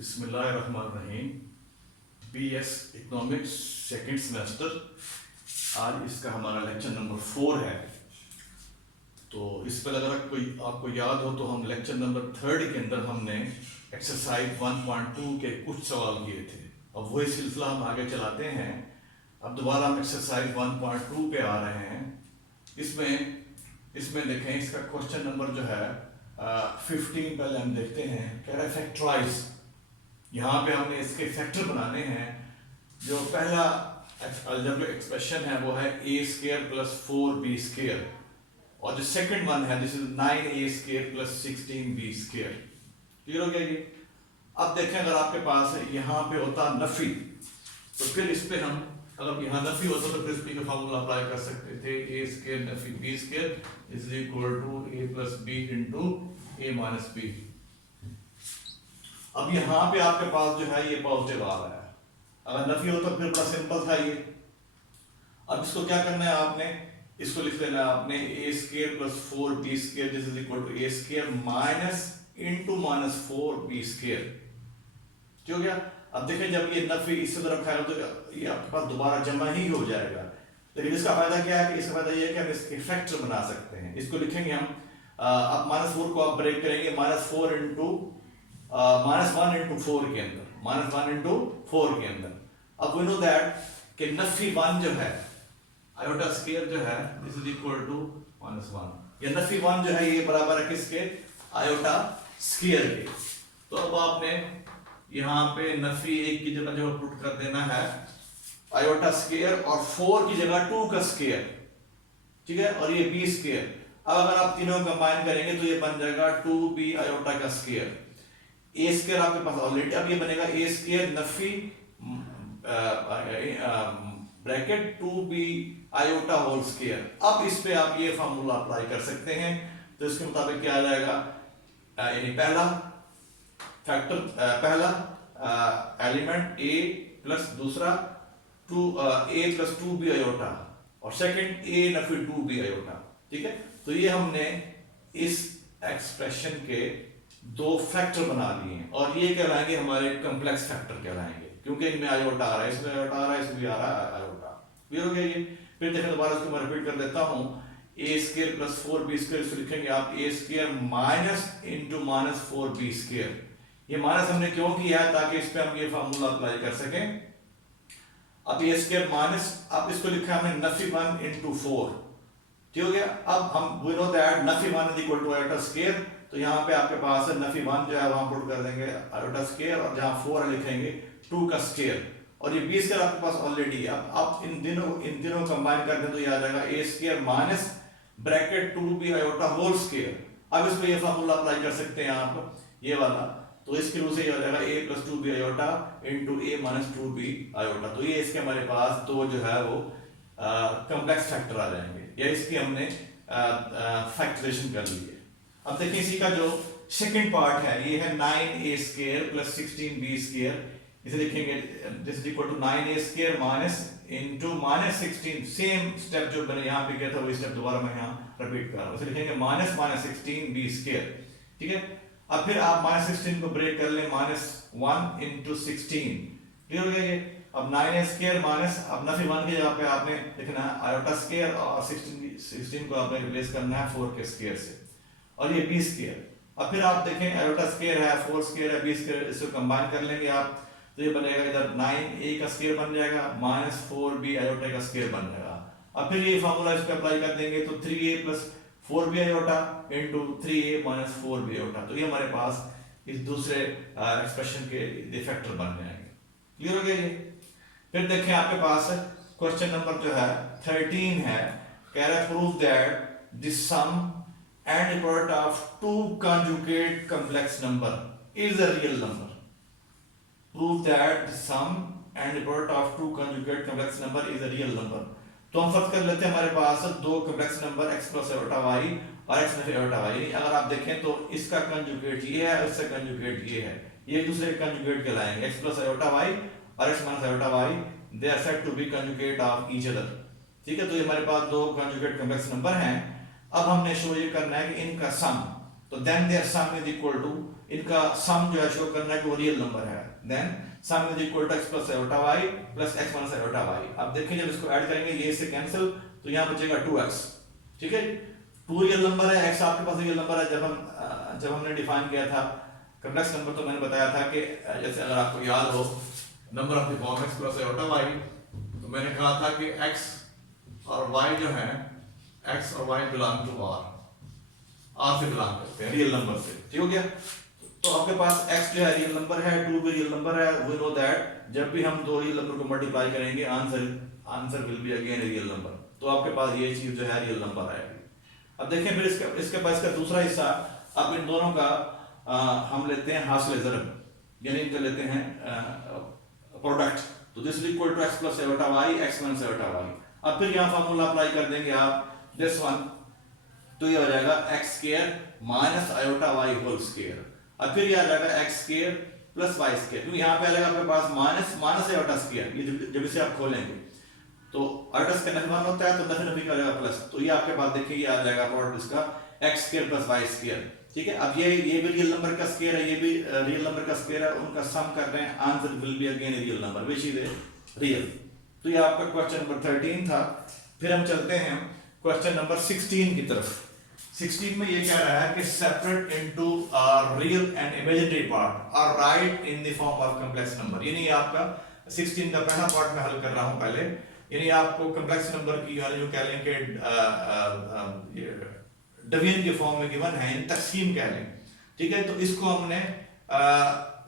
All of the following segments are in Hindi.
बिस्मिल्लाहिर्रहमानिर्रहीम। BS इकोनॉमिक्स सेकंड सेमेस्टर, आज इसका हमारा लेक्चर नंबर 4 है। तो इस पर अगर कोई आपको याद हो तो हम लेक्चर नंबर 3 के अंदर हमने एक्सरसाइज 1.2 के कुछ सवाल किए थे। अब वही सिलसिला हम आगे चलाते हैं। अब दोबारा हम एक्सरसाइज 1.2 पे आ रहे हैं। इसमें देखें, इसका क्वेश्चन नंबर जो है 15 पहले हम देखते हैं। कह रहा है फैक्टराइज। यहाँ पे हमने इसके फैक्टर बनाने हैं। जो पहला अलजेब्रिक एक्सप्रेशन है वो है a² + 4b², और जो सेकंड वन है this is 9a² + 16b²। Clear हो गया ये? अब देखें, अगर आपके पास यहाँ पे होता नफी, तो फिर इस पे हम अगर यहाँ नफी होता तो फिर इस का फार्मूला अप्लाई कर सकते थे। a² Nafi b² = a + b × a - b। अब यहाँ पे आपके पास जो है ये पॉजिटिव आ रहा है। अगर नफी हो तो फिर बड़ा सिंपल था ये। अब इसको क्या करना है आपने, इसको लिख लेना है आपने a² + 4b² = a² - × -4b²। ठीक हो गया? अब देखें, जब ये नफी इससे तरफ खाएगा तो ये आपके पास दोबारा जमा ही हो जाएगा। लेकिन इसका फायदा क्या है कि इसका फायदा ये है कि हम इसके फैक्टर बना सकते हैं। इसको लिखेंगे हम, अब -4 को आप ब्रेक करेंगे -4 × -1 × 4 के अंदर, -1 × 4 के अंदर। अब वी नो दैट कि नफी 1 जो है i² जो है दिस इज इक्वल टू -1। ये नफी 1 जो है ये बराबर है किसके? i² के। तो अब आपने यहाँ पे नफी 1 की जगह जो पुट कर देना है i² और 4 की जगह 2 का स्क्वायर। ठीक है? और ये b²। अब अगर आप तीनों कंबाइन करेंगे तो ये बन जाएगा 2b i²। a² आपके पास ऑलरेडी, अब ये बनेगा a² Nafi bracket 2b i²। अब इस पे आप ये फार्मूला अप्लाई कर सकते हैं। तो इसके मुताबिक क्या आ जाएगा, यानी पहला फैक्टर, पहला एलिमेंट a प्लस दूसरा a + 2b i और second a Nafi 2b i। ठीक है? तो ये हमने इस एक्सप्रेशन के 2 फैक्टर बना लिए हैं, और ये कहलाएंगे हमारे कॉम्प्लेक्स फैक्टर कहलाएंगे, क्योंकि इनमें आयोटा आ रहा है, इसमें आयोटा आ रहा है, इसमें भी आ रहा है आयोटा। क्लियर हो गया ये? फिर देखें, दोबारा इसको मैं रिपीट कर देता हूँ। a² + 4b² इसको लिखेंगे आप a² - × -4b²। ये माइनस हमने क्यों किया है? ताकि इस पे हम ये फार्मूला अप्लाई कर सकें। अब a² माइनस, अब इसको लिखा हमने नफी 1 × 4। ठीक हो गया? अब हम we know that Nafi 1 = i²। तो यहाँ पे आपके पास नफी 1 जो है वहां पुट कर देंगे i², और जहां 4 लिखेंगे 2 का स्क्वायर, और ये b² आपके पास ऑलरेडी है। अब इन दिनों कंबाइन कर दें तो ये आ जाएगा a² minus bracket 2b i²। अब इसको ये फार्मूला अप्लाई कर सकते हैं आप, ये वाला। तो इसके रूप से ये हो जाएगा a + 2b i × a - 2b i। तो ये इसके हमारे पास 2 जो है वो कॉम्प्लेक्स फैक्टर आ जाएंगे, या इसकी हमने फैक्टराइजेशन कर ली है। अब देखिए, इसी का जो सेकंड पार्ट है ये है 9a² + 16b²। इसे लिखेंगे this is equal to 9a² minus into -16। Same step जो मैंने यहाँ पे किया था वही स्टेप दोबारा मैं यहाँ रिपीट कर रहा हूँ। इसे लिखेंगे -16b²। ठीक है? अब फिर आप -16 को ब्रेक कर लें, -1 × 16। क्लियर हो गया ये? अब 9a² माइनस, अब नफी 1 की जगह पे आपने लिखना है i², और 16 को आपने रिप्लेस करना है 4 के स्क्वायर से, और ये b²। अब फिर आप देखें i² है, 4² है, b², इसको कंबाइन कर लेंगे आप, तो ये बनेगा इधर 9a² बन जाएगा -4b i² बन जाएगा। अब फिर ये फार्मूला इस पे अप्लाई कर देंगे तो 3a + 4b i × 3a - 4b i। तो ये हमारे पास इस दूसरे एक्सप्रेशन के फैक्टर बन जाएंगे। क्लियर हो गया ये? फिर देखें, आपके पास क्वेश्चन नंबर जो है 13 है। कह रहा है prove that the sum and product of 2 conjugate complex number is a real number. Prove that the sum and product of 2 conjugate complex number is a real number. तो हम फर्ज कर लेते हैं हमारे पास 2 कॉम्प्लेक्स नंबर x + i और x - i। अगर आप देखें तो इसका कंजुगेट ये है, इसका कंजुगेट ये है, ये एक दूसरे के कंजुगेट कहलाएंगे। x + i और x - i they are said to be conjugate of each other। ठीक है? तो ये हमारे पास 2 कंजुगेट कॉम्प्लेक्स नंबर हैं। अब हमने शो ये करना है कि इनका सम, तो then their sum is equal to इनका सम जो है शो करना है कि वो रियल नंबर है। Then sum is equal to x plus iota y plus x minus iota y। अब देखिए जब इसको ऐड करेंगे ये से कैंसिल, तो यहाँ बचेगा 2x। ठीक है, 2 रियल नंबर है, x आपके पास रियल नंबर है। जब हमने डिफाइन किया था कॉम्प्लेक्स नंबर, तो मैंने बताया था कि जैसे अगर आपको याद हो number of the form x plus iota y, तो मैंने कहा था कि x और y जो है, x और y बिलोंग टू r से बिलोंग करते हैं, रियल नंबर से। ठीक हो गया, तो आपके पास x जो है रियल नंबर है, 2 भी रियल नंबर है। वी नो दैट जब भी हम दो रियल नंबर को मल्टीप्लाई करेंगे answer will be again real number. तो आपके पास ये चीज जो है रियल नंबर आएगी। अब देखें फिर इसके पास का दूसरा हिस्सा, अब इन दोनों का हम लेते हैं हासिल ज़रब, यानी इनका लेते हैं प्रोडक्ट। तो this is equal to x plus iota y x minus iota y। अब फिर यहाँ फार्मूला अप्लाई कर देंगे आप दिस वन, तो ये हो जाएगा x square minus iota y whole square. अब फिर ये आ जाएगा x square plus y square, क्योंकि यहाँ पे आ जाएगा आपके पास माइनस आयोटा स्क्वायर। ये जब इसे आप खोलेंगे तो आयोटा स्क्वायर नफी मान होता है, तो नफी नफी का आ जाएगा प्लस। तो ये आपके पास देखिए ये आ जाएगा प्रोडक्ट इसका x square plus y square. ठीक है, अब ये भी रियल नंबर का स्क्वायर है, ये भी रियल नंबर का स्क्वायर है, उनका सम कर रहे हैं, answer will be again real number which is real. तो ये आपका क्वेश्चन नंबर 13 था। फिर हम चलते हैं क्वेश्चन नंबर 16 की तरफ। 16 में ये कह रहा है कि separate into real and imaginary part और write in the form of complex number. यानी आपका 16 का पहला पार्ट में हल कर रहा हूं पहले, यानी आपको कॉम्प्लेक्स नंबर की वैल्यू कह लें कि डिवीजन के फॉर्म में गिवन है, तकसीम कह लें। ठीक है, तो इसको हमने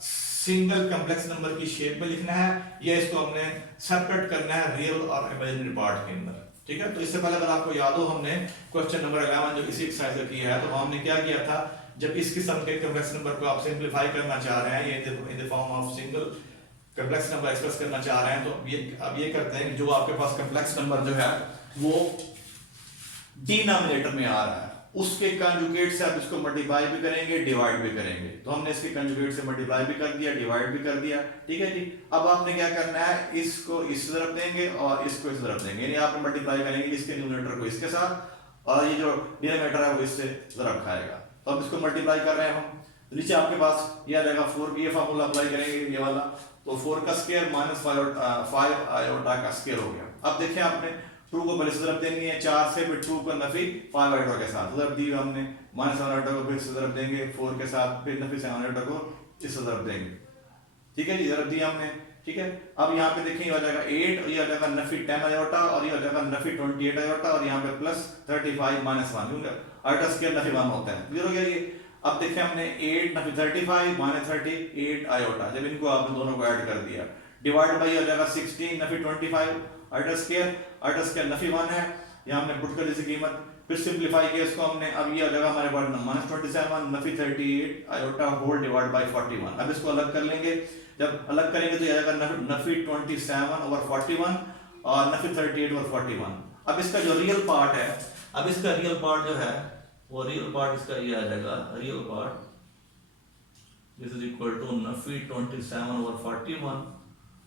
सिंगल कॉम्प्लेक्स नंबर की शेप में लिखना है, या इसको हमने सेपरेट करना है रियल और इमेजिनरी पार्ट के अंदर। ठीक है, तो इससे पहले अगर आपको याद हो, हमने क्वेश्चन नंबर 11 जो इसी एक्सरसाइज का किया है, तो हमने क्या किया था, जब इस किस्म के कॉम्प्लेक्स नंबर को आप सिंपलीफाई करना चाह रहे हैं, ये इन the form of single complex number express करना चाह रहे हैं, तो अब ये करते हैं कि जो आपके पास कॉम्प्लेक्स नंबर जो है वो डिनोमिनेटर में आ रहा है, उसके कंजुगेट से आप इसको मल्टीप्लाई भी करेंगे, डिवाइड भी करेंगे। तो हमने इसके कंजुगेट से मल्टीप्लाई भी कर दिया, डिवाइड भी कर दिया। ठीक है जी, अब आपने क्या करना है, इसको इस तरफ देंगे और इसको इस तरफ देंगे, यानी आप मल्टीप्लाई करेंगे इसके न्यूमरेटर को इसके साथ, और ये जो डिनोमिनेटर है वो इससे तरफ खाएगा। तो अब इसको मल्टीप्लाई कर रहे हैं हम, नीचे आपके पास ये आ जाएगा 4, ये फार्मूला अप्लाई करेंगे ये वाला, तो 4 का स्क्वायर माइनस 5 आयोटा का स्क्वायर हो गया। अब देखिए आपने 2 को पहले इस तरफ देनी है 4 से, फिर 2 को नफी 5 आयोटा के साथ उधर दी हमने, माइनस 7 आयोटा को फिर इस तरफ देंगे 4 के साथ, फिर नफी 7 आयोटा को इस तरफ देंगे। ठीक है जी, इधर दिया हमने। ठीक है, अब यहाँ पे देखिए ये हो जाएगा 8, और ये हो जाएगा नफी 10 आयोटा, और ये हो जाएगा नफी 28 आयोटा, और यहाँ पे प्लस 35 माइनस 1, क्योंकि आयोटा स्क्वायर नफी 1 होता है। क्लियर हो गया ये। अब देखिए हमने 8 नफी 35 माइनस 38 आयोटा, जब इनको आपने दोनों को ऐड कर दिया, डिवाइड बाई हो जाएगा 16 नफी 25 आयोटा स्क्वायर नफी 1 है, यहाँ हमने पुट कर दी इसकी कीमत, फिर सिंपलीफाई किया इसको हमने। अब ये हो जाएगा हमारे पास माइनस 27 नफी 38 आयोटा होल डिवाइड बाई 41। अब इसको अलग कर लेंगे, जब अलग करेंगे तो ये आ जाएगा नफी 27 ओवर 41 और नफी 38 ओवर 41। अब इसका जो रियल पार्ट है, अब इसका रियल पार्ट जो है वो रियल पार्ट इसका ये आ जाएगा, real part this is equal to नफी 27 ओवर 41,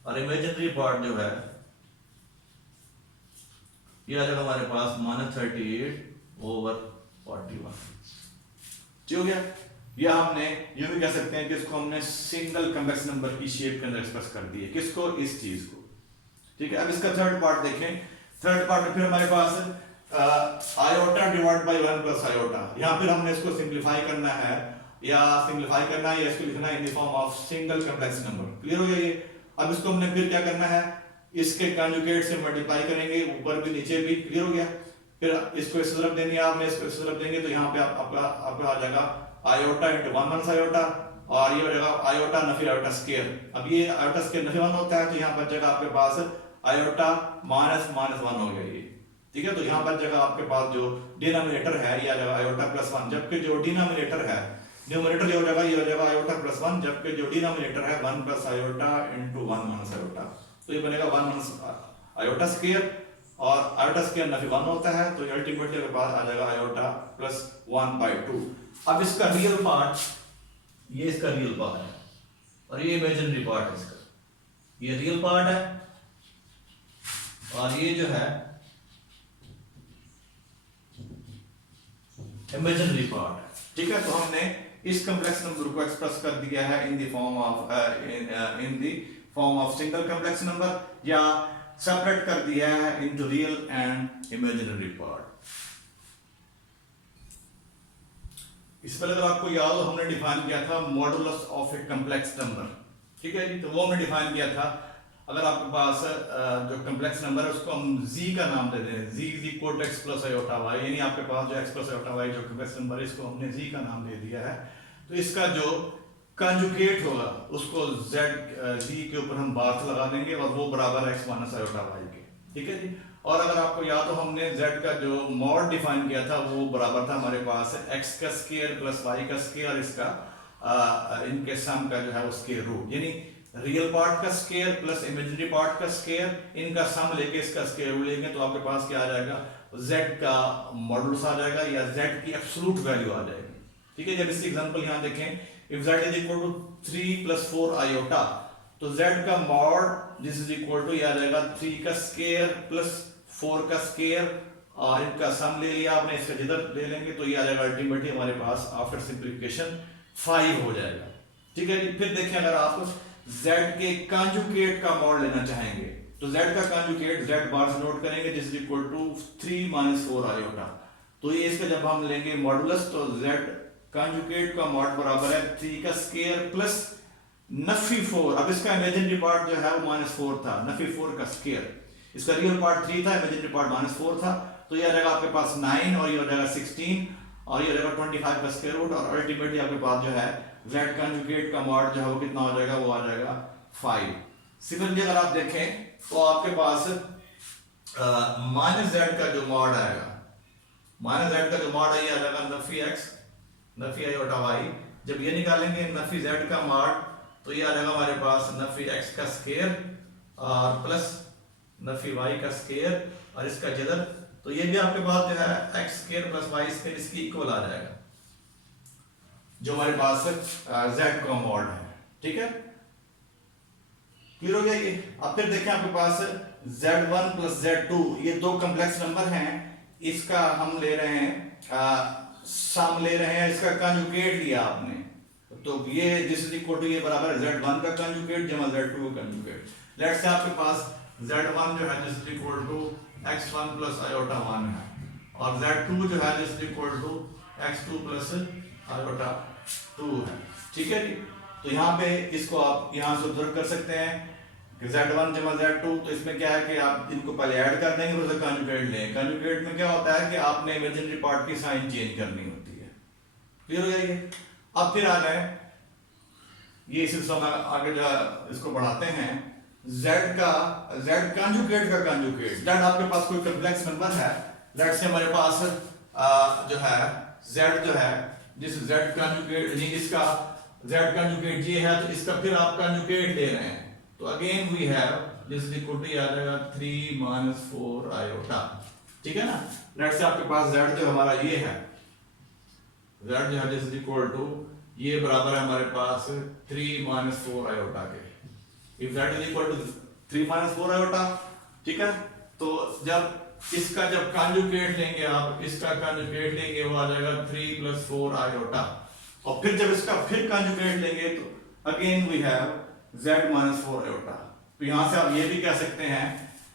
और इमेजिनरी पार्ट जो है ये आ जाएगा हमारे पास माइनस 38 ओवर 41। ठीक हो गया, या हमने ये भी कह सकते हैं कि इसको हमने सिंगल कॉम्प्लेक्स नंबर की शेप के अंदर एक्सप्रेस कर दिए, किसको, इस चीज को। ठीक है, अब इसका थर्ड पार्ट देखें। थर्ड पार्ट में फिर हमारे पास iota divide by 1 plus iota, यहाँ फिर हमने इसको सिंपलीफाई करना है, या इसको लिखना है इन the form of single complex number. Clear हो गया ये। अब इसको हमने फिर क्या करना है, इसके कंजुगेट से मल्टीप्लाई करेंगे, ऊपर भी नीचे भी। क्लियर हो गया, फिर इसको इस तरफ देनी है आपने, इसको इस तरफ देंगे, तो यहाँ पे आपका आ जाएगा आयोटा इंटू 1 माइनस आयोटा, और ये हो जाएगा आयोटा नफी आयोटा स्क्वायर। अब ये आयोटा स्क्वायर नफी 1 होता है, तो यहाँ पर जगह आपके पास आयोटा माइनस 1 हो गया ये। ठीक है, तो यहाँ पर जगह आपके पास जो डिनोमिनेटर है ये आ जाएगा आयोटा प्लस 1, जबकि जो डिनोमिनेटर है, न्यूमरेटर ये हो जाएगा आयोटा प्लस 1, जबकि जो डिनोमिनेटर है 1 plus iota into 1 minus iota, तो ये बनेगा 1 माइनस आयोटा स्क्वायर, और आयोटा स्क्वायर नफी 1 होता है, तो अल्टीमेटली के पास आ जाएगा आयोटा प्लस 1/2। अब इसका रियल पार्ट, ये इसका रियल पार्ट है, और ये इमेजिनरी पार्ट है इसका, ये रियल पार्ट है, और ये जो है इमेजिनरी पार्ट है। ठीक है, तो हमने इस कॉम्प्लेक्स नंबर को एक्सप्रेस कर दिया है इन the form of single complex number या सेपरेट कर दिया है into real and imaginary part. इस पहले अगर आपको याद हो हमने डिफाइन किया था modulus of a complex number, ठीक है जी। तो वो हमने डिफाइन किया था अगर आपके पास जो कॉम्प्लेक्स नंबर है उसको हम z का नाम दे दें, z is equal to x plus iota y, यानी आपके पास जो x प्लस आयोटा y जो कॉम्प्लेक्स नंबर है इसको हमने z का नाम दे दिया है। तो इसका जो कंजुगेट होगा उसको z के ऊपर हम बार्थ लगा देंगे और वो बराबर है x माइनस आयोटा y के, ठीक है जी। और अगर आपको याद हो हमने z का जो मॉड डिफाइन किया था वो बराबर था हमारे पास x का स्क्वायर प्लस y का स्क्वायर और इसका इनके सम का जो है वो स्क्वायर रूट, यानी रियल पार्ट का स्क्वायर प्लस इमेजिनरी पार्ट का स्क्वायर, इनका सम लेके इसका स्क्वायर रूट लेंगे तो आपके पास क्या आ जाएगा, z का मॉडुलस आ जाएगा या z की एब्सोल्यूट वैल्यू आ जाएगी, ठीक है। जब इसकी एग्जांपल यहां देखें, if z is equal to 3 plus 4 iota तो z का mod this is equal to ये आ जाएगा 3 का स्क्वायर प्लस 4 का स्क्वायर और इनका सम ले लिया आपने, इसका जिधर ले लेंगे तो ये आ जाएगा अल्टीमेटली हमारे पास आफ्टर सिंप्लीफिकेशन 5 हो जाएगा, ठीक है जी। फिर देखें अगर आप z के कंजुगेट का मॉड लेना चाहेंगे तो z का कंजुगेट z बार से नोट करेंगे this is equal to 3 minus 4 iota, तो ये इसका जब हम लेंगे मॉडुलस तो z कंजुगेट का मॉड बराबर है 3 का स्क्वायर प्लस नफी 4। अब इसका इमेजिनरी पार्ट जो है वो -4 था, नफी 4 का स्क्वायर, इसका रियल पार्ट 3 था, इमेजिनरी पार्ट -4 था, तो ये आ जाएगा आपके पास 9 और ये हो जाएगा 16 और ये हो जाएगा 25 का स्क्वायर रूट और अल्टीमेटली आपके पास जो है z कंजुगेट का मॉड जो है वो कितना हो जाएगा, वो आ जाएगा 5। सिमिलरली अगर आप देखें तो आपके पास -z का जो मॉड आएगा, -z का जो मॉड है ये आ जाएगा Nafi x Nafi iota y, जब ये निकालेंगे नफी z का मॉड तो ये आ जाएगा हमारे पास नफी x का स्क्वायर और प्लस नफी y का स्क्वायर और इसका जदर, तो ये भी आपके पास जो है x square plus y square इसकी इक्वल आ जाएगा जो हमारे पास z का मॉड है, ठीक है। क्लियर हो गया ये। अब फिर देखें आपके पास z1 प्लस z2 ये दो कॉम्प्लेक्स नंबर हैं, इसका हम ले रहे हैं सम ले रहे हैं, इसका कंजुगेट लिया आपने तो ये दिस इज इक्वल टू ये बराबर है z1 का कंजुगेट जमा z2 का कंजुगेट। लेट्स से आपके पास z1 जो है this is equal to x1 plus iota 1 है और z2 जो है this is equal to x2 plus iota 2 है, ठीक है जी। तो यहाँ पे इसको आप यहाँ से ऑब्जर्व कर सकते हैं कि z1 जमा z2, तो इसमें क्या है कि आप इनको पहले ऐड कर देंगे फिर कंजुगेट लें। कंजुगेट में क्या होता है कि आपने इमेजिनरी पार्ट की साइन चेंज करनी होती है, क्लियर हो जाएगी। अब फिर आ जाए ये सिलसिला में आगे इसको बढ़ाते हैं, z कंजुगेट का कंजुगेट, z आपके पास कोई कॉम्प्लेक्स नंबर है, लेट्स से हमारे पास जो है z जो है जिस z कंजुगेट यानी इसका z कंजुगेट ये है तो इसका फिर आप कंजुगेट ले रहे हैं तो again we have this is equal to आ जाएगा 3 माइनस 4 आयोटा, ठीक है ना। लेट्स से आपके पास z जो हमारा ये है, z जो है दिस इज इक्वल टू ये बराबर है हमारे पास 3 माइनस 4 आयोटा के। If z is equal to 3 minus 4 iota, ठीक है, तो जब इसका जब कंजुगेट लेंगे आप, इसका कंजुगेट लेंगे वो आ जाएगा 3 प्लस 4 आयोटा और फिर जब इसका फिर कंजुगेट लेंगे तो again we have z minus 4 iota. तो यहां से आप ये भी कह सकते हैं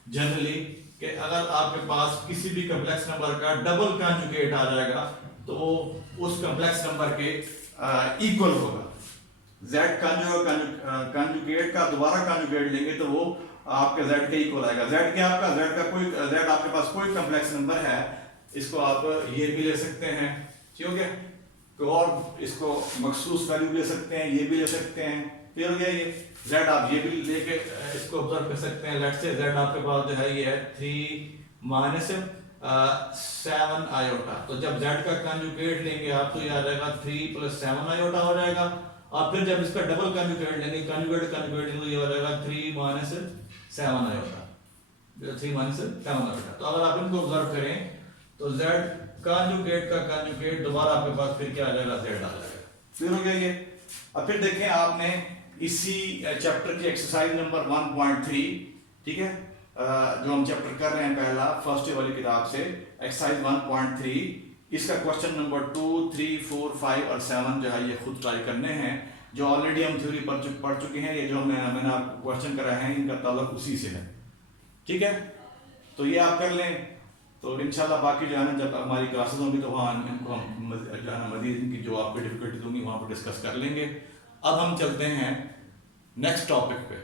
जनरली कि अगर आपके पास किसी भी कॉम्प्लेक्स नंबर का डबल कंजुगेट आ जाएगा तो उस कॉम्प्लेक्स नंबर के इक्वल होगा। z कंजुगेट का दोबारा कंजुगेट लेंगे तो वो आपके z के इक्वल आएगा। z क्या आपका z का कोई z आपके पास कोई कॉम्प्लेक्स नंबर है, इसको आप ये भी ले सकते हैं, ठीक है, और इसको मखसूस वैल्यू ले सकते हैं, ये भी ले सकते हैं, क्लियर हो गया ये। z आप ये भी लेके इसको ऑब्जर्व कर सकते हैं। लेट्स से z आपके पास जो है ये है 3 माइनस 7 आयोटा, तो जब z का कंजुगेट लेंगे आप तो ये आ जाएगा 3 प्लस 7 आयोटा हो जाएगा और फिर जब इसका डबल कंजुगेट लेंगे कंजुगेट तो ये हो जाएगा 3 माइनस 7 आयोटा, 3 माइनस 7 आयोटा। तो अगर आप इनको ऑब्जर्व करें तो z कंजुगेट का कंजुगेट दोबारा आपके पास फिर क्या आ जाएगा, z आ जाएगा, क्लियर हो गया ये। अब फिर देखें आपने इसी चैप्टर की एक्सरसाइज नंबर 1.3, ठीक है, जो हम चैप्टर कर रहे हैं पहला फर्स्ट वाली किताब से एक्सरसाइज 1.3, इसका क्वेश्चन नंबर 2, 3, 4, 5 और 7 जो है ये खुद ट्राई करने हैं। जो ऑलरेडी हम थ्योरी पढ़ चुके हैं, ये जो मैंने आपको क्वेश्चन कराया है इनका ताल्लुक उसी से है। ठीक है, तो ये आप कर लें। तो इंशाल्लाह बाकी जो है ना जब हमारी क्लासेस होंगी तो वहाँ इनको हम जो है ना मज़ीद इनकी जो आपको डिफिकल्टीज होंगी वहाँ पर डिस्कस कर लेंगे। अब हम चलते हैं नेक्स्ट टॉपिक पे।